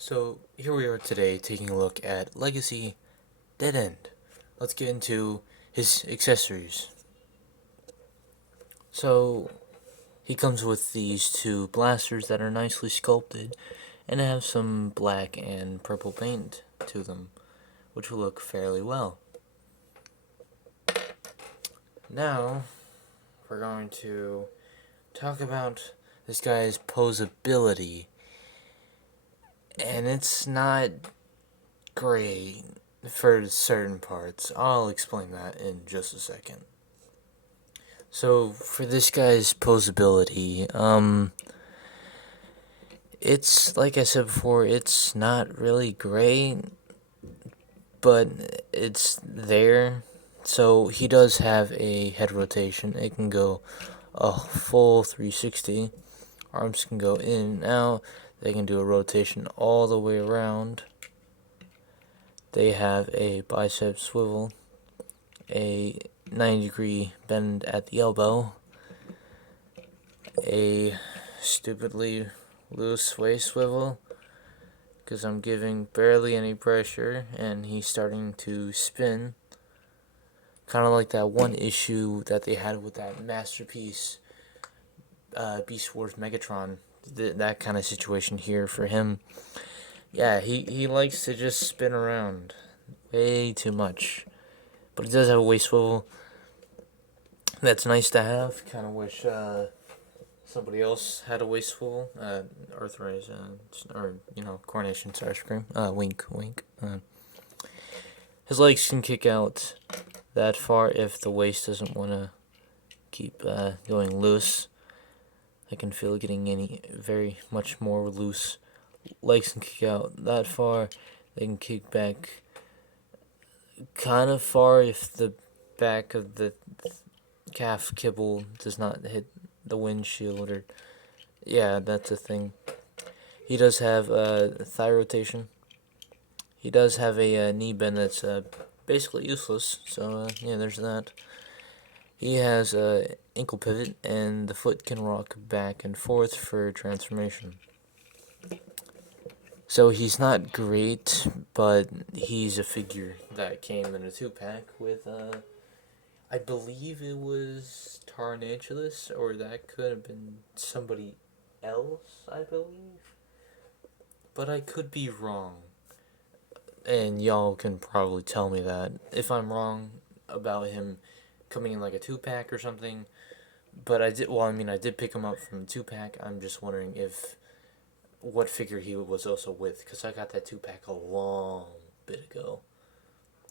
So here we are today taking a look at Legacy DeadEnd. Let's get into his accessories. So he comes with these two blasters that are nicely sculpted and have some black and purple paint to them, which will look fairly well. Now we're going to talk about this guy's posability, and it's not great for certain parts. I'll explain that in just a second. So for this guy's posability, it's like I said before, it's not really great, but it's there. So he does have a head rotation. It can go a full 360. Arms can go in and out. They can do a rotation all the way around. They have a bicep swivel, a 90-degree bend at the elbow, a stupidly loose waist swivel, because I'm giving barely any pressure and he's starting to spin. Kind of like that one issue that they had with that masterpiece, Beast Wars Megatron. That kind of situation here for him. Yeah, he likes to just spin around way too much. But he does have a waist swivel. That's nice to have. Kind of wish somebody else had a waist swivel. Earthrise, or, Coronation Ice Cream. Wink, wink. His legs can kick out that far if the waist doesn't want to keep going loose. I can feel it getting very much more loose. Legs can kick out that far. They can kick back kind of far if the back of the calf kibble does not hit the windshield, or yeah, that's a thing. He does have thigh rotation. He does have a knee bend that's basically useless, so yeah, there's that. He has a ankle pivot, and the foot can rock back and forth for transformation. So he's not great, but he's a figure that came in a 2-pack with, I believe it was Tarantulus, or that could have been somebody else, I believe. But I could be wrong. And y'all can probably tell me that if I'm wrong about him coming in like a 2-pack or something. But I did pick him up from a 2-pack. I'm just wondering what figure he was also with, because I got that 2-pack a long bit ago.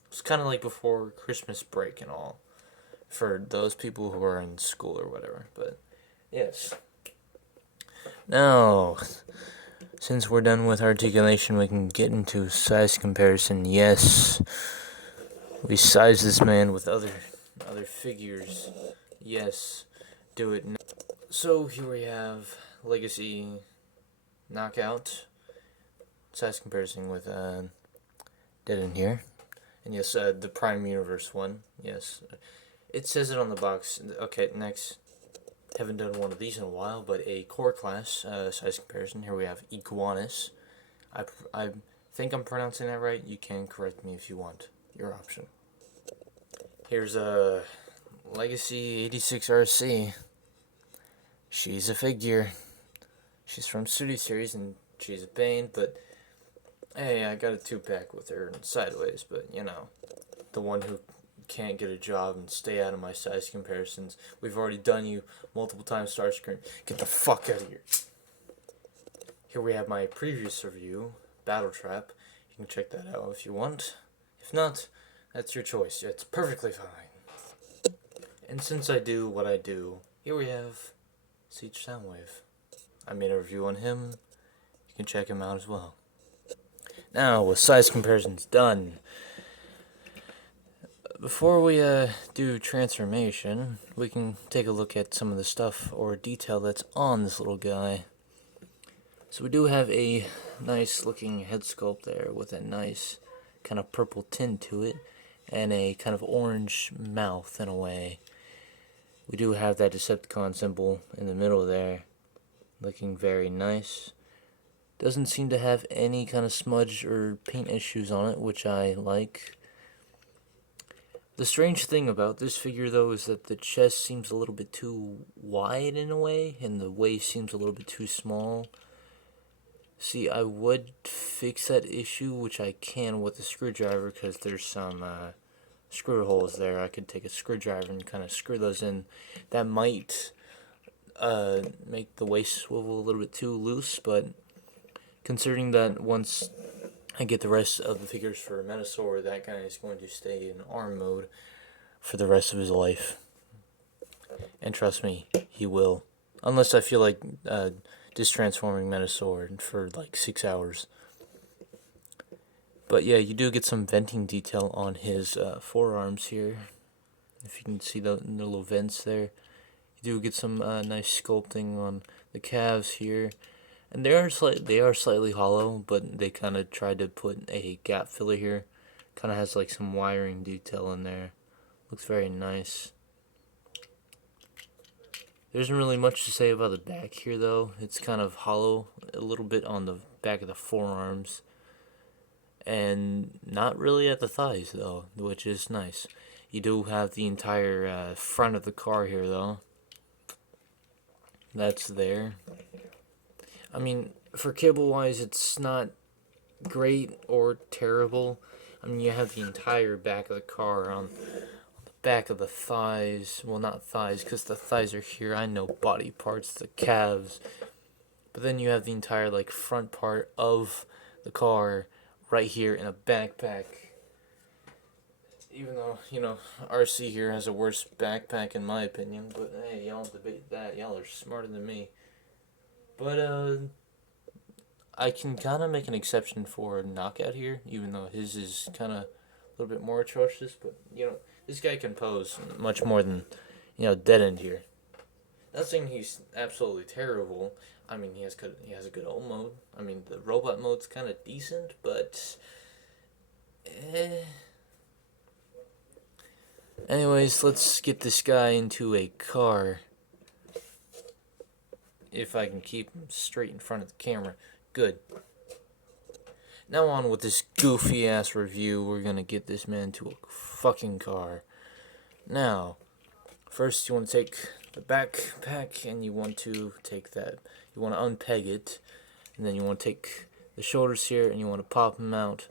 It's kind of like before Christmas break and all, for those people who are in school or whatever. But yes. Now, since we're done with articulation, we can get into size comparison. Yes, we size this man with other figures. Yes, do it now. So here we have Legacy Knockout size comparison with DeadEnd here, and yes, the Prime Universe one. Yes, it says it on the box. Okay, next. Haven't done one of these in a while, but a core class size comparison. Here we have Iguanus. I think I'm pronouncing that right. You can correct me if you want. Your option. Here's a Legacy 86 RC. She's a figure. She's from Studio Series, and she's a Bane, but hey, I got a 2-pack with her sideways, but the one who can't get a job and stay out of my size comparisons. We've already done you multiple times, Starscream. Get the fuck out of here. Here we have my previous review, Battle Trap. You can check that out if you want. If not, that's your choice. It's perfectly fine. And since I do what I do, here we have Siege Soundwave. I made a review on him. You can check him out as well. Now, with size comparisons done, before we do transformation, we can take a look at some of the stuff or detail that's on this little guy. So we do have a nice looking head sculpt there with a nice kind of purple tint to it and a kind of orange mouth in a way. We do have that Decepticon symbol in the middle there, looking very nice. Doesn't seem to have any kind of smudge or paint issues on it, which I like. The strange thing about this figure, though, is that the chest seems a little bit too wide in a way, and the waist seems a little bit too small. See, I would fix that issue, which I can with a screwdriver, because there's some screw holes there. I could take a screwdriver and kind of screw those in. That might make the waist swivel a little bit too loose, but considering that once I get the rest of the figures for Menasor, that guy is going to stay in arm mode for the rest of his life. And trust me, he will. Unless I feel like distransforming Menasor for like 6 hours. But yeah, you do get some venting detail on his forearms here. If you can see the little vents there. You do get some nice sculpting on the calves here. And they are slightly hollow, but they kind of tried to put a gap filler here. Kind of has like some wiring detail in there. Looks very nice. There isn't really much to say about the back here, though. It's kind of hollow a little bit on the back of the forearms. And not really at the thighs, though, which is nice. You do have the entire front of the car here, though. That's there. I mean, for cable-wise, it's not great or terrible. I mean, you have the entire back of the car on the back of the thighs. Well, not thighs, because the thighs are here. I know body parts, the calves. But then you have the entire, like, front part of the car right here in a backpack. Even though, you know, RC here has a worse backpack in my opinion. But, hey, y'all debate that. Y'all are smarter than me. But, I can kind of make an exception for Knockout here, even though his is kind of a little bit more atrocious. But, you know, this guy can pose much more than, you know, DeadEnd here. Not saying he's absolutely terrible. I mean, he has a good old mode. I mean, the robot mode's kind of decent, but anyways, let's get this guy into a car. If I can keep him straight in front of the camera. Good. Now on with this goofy ass review. We're gonna get this man to a fucking car. Now, first you want to take the backpack and you want to take that. You want to unpeg it, and then you want to take the shoulders here and you want to pop them out.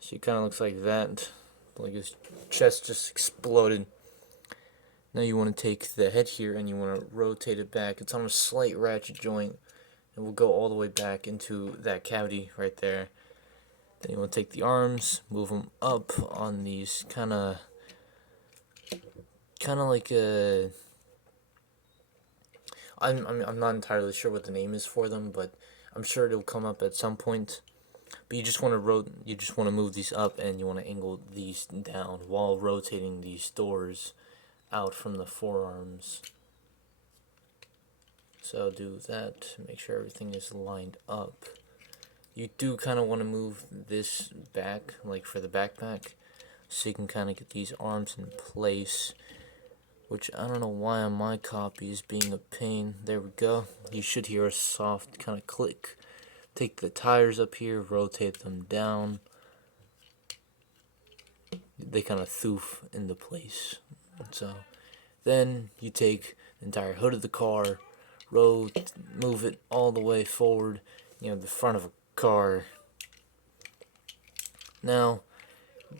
So it kind of looks like that, like his chest just exploded. Now you want to take the head here and you want to rotate it back. It's on a slight ratchet joint, and we'll go all the way back into that cavity right there. Then you want to take the arms, move them up on these kind of like a. I'm not entirely sure what the name is for them, but I'm sure it'll come up at some point. But you just want to move these up, and you want to angle these down while rotating these doors out from the forearms. So I'll do that to make sure everything is lined up. You do kind of want to move this back, like for the backpack, so you can kind of get these arms in place. Which I don't know why on my copy is being a pain. There we go. You should hear a soft kind of click. Take the tires up here, rotate them down. They kind of thoof into place. So then you take the entire hood of the car, move it all the way forward. You know, the front of a car. Now,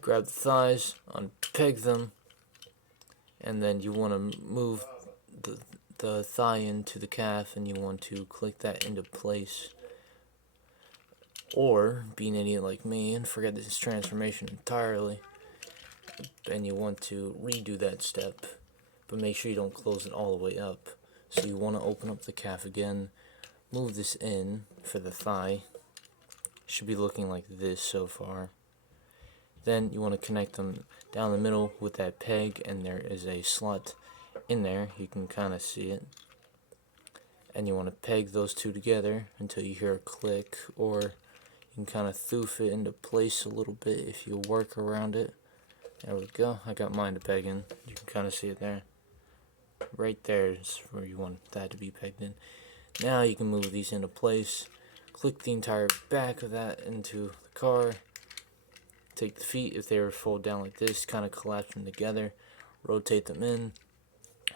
grab the thighs, unpeg them. And then you want to move the thigh into the calf, and you want to click that into place. Or be an idiot like me and forget this transformation entirely, and you want to redo that step, but make sure you don't close it all the way up. So you want to open up the calf again, move this in for the thigh. Should be looking like this so far. Then you want to connect them down the middle with that peg, and there is a slot in there. You can kind of see it. And you want to peg those two together until you hear a click, or you can kind of thoof it into place a little bit if you work around it. There we go. I got mine to peg in. You can kind of see it there. Right there is where you want that to be pegged in. Now you can move these into place, click the entire back of that into the car, take the feet, if they were fold down like this, kind of collapse them together, rotate them in,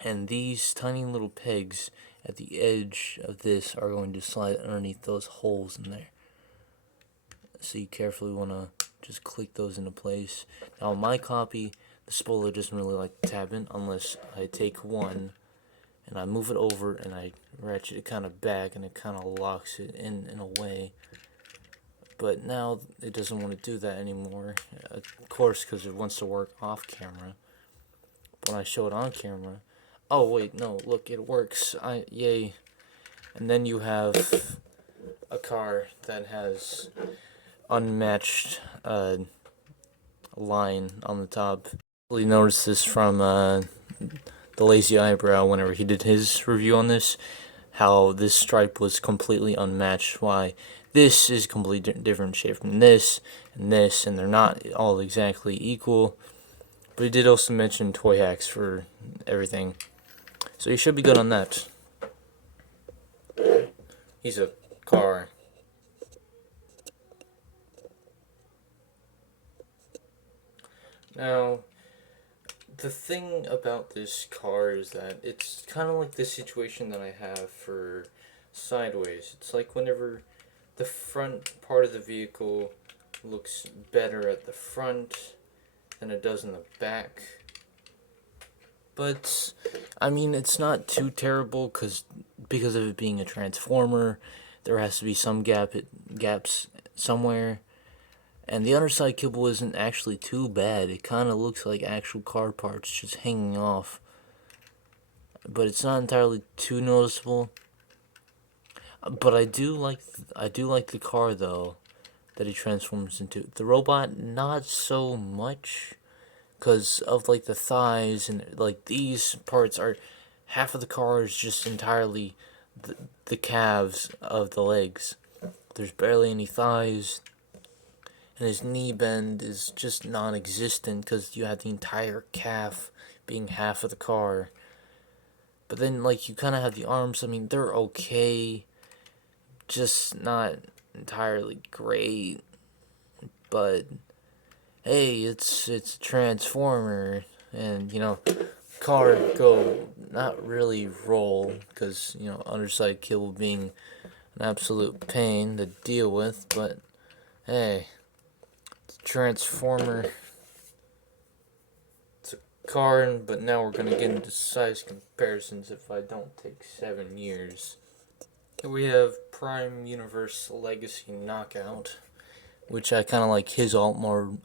and these tiny little pegs at the edge of this are going to slide underneath those holes in there. So you carefully want to just click those into place. Now, my copy, the spoiler doesn't really like to tab in unless I take one and I move it over and I ratchet it kind of back, and it kind of locks it in a way. But now it doesn't want to do that anymore, of course, because it wants to work off camera. But when I show it on camera, oh wait, no, look, it works. Yay. And then you have a car that has unmatched line on the top. You noticed this from the Lazy Eyebrow whenever he did his review on this, how this stripe was completely unmatched. Why this is completely different shape from this, and they're not all exactly equal. But he did also mention toy hacks for everything, so you should be good on that. He's a car. Now, the thing about this car is that it's kind of like the situation that I have for Sideways. It's like whenever the front part of the vehicle looks better at the front than it does in the back. But, I mean, it's not too terrible because of it being a Transformer, there has to be some gaps somewhere. And the underside kibble isn't actually too bad. It kind of looks like actual car parts just hanging off. But it's not entirely too noticeable. But I do like the car though that he transforms into. The robot, not so much, because of like the thighs, and like these parts are half of the car is just entirely the calves of the legs. There's barely any thighs. And his knee bend is just non-existent because you have the entire calf being half of the car. But then, like, you kind of have the arms. I mean, they're okay, just not entirely great. But hey, it's a Transformer, and car go not really roll because underside kibble being an absolute pain to deal with. But hey. Transformer. It's a car, but now we're gonna get into size comparisons if I don't take 7 years. Here we have Prime Universe Legacy Knockout, which I kind of like his art mode?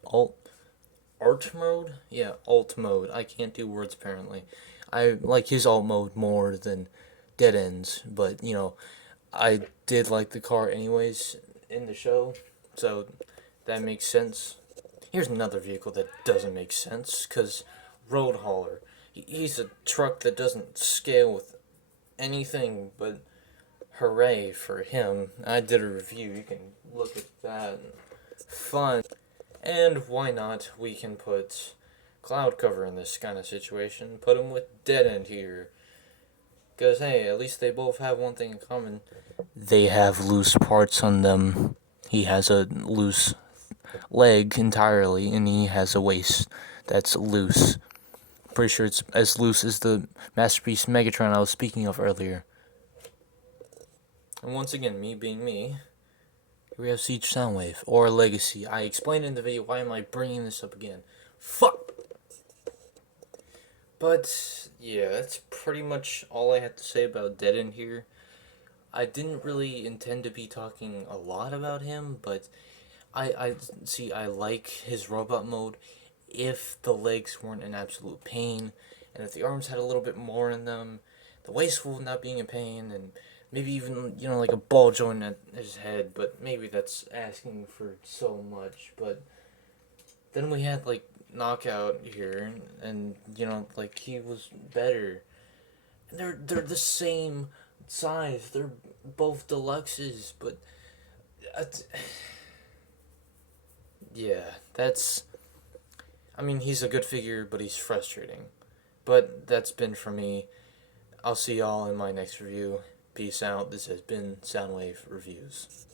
Yeah, alt mode. I can't do words apparently. I like his alt mode more than DeadEnd's, but I did like the car anyways in the show, so that makes sense. Here's another vehicle that doesn't make sense, because Road Hauler. He's a truck that doesn't scale with anything, but hooray for him. I did a review, you can look at that. Fun. And why not, we can put Cloud Cover in this kind of situation. Put him with DeadEnd here. Because, hey, at least they both have one thing in common. They have loose parts on them. He has a loose leg entirely, and he has a waist that's loose. Pretty sure it's as loose as the Masterpiece Megatron I was speaking of earlier. And once again, me being me, here we have Siege Soundwave, or Legacy. I explained in the video, why am I bringing this up again? Fuck! But, yeah, that's pretty much all I have to say about DeadEnd here. I didn't really intend to be talking a lot about him, but I like his robot mode if the legs weren't an absolute pain, and if the arms had a little bit more in them, the waist will not being a pain, and maybe even, like a ball joint at his head, but maybe that's asking for so much. But then we had, like, Knockout here, and like, he was better. And they're the same size, they're both deluxes, but yeah, I mean, he's a good figure, but he's frustrating. But that's been for me. I'll see y'all in my next review. Peace out. This has been Soundwave Reviews.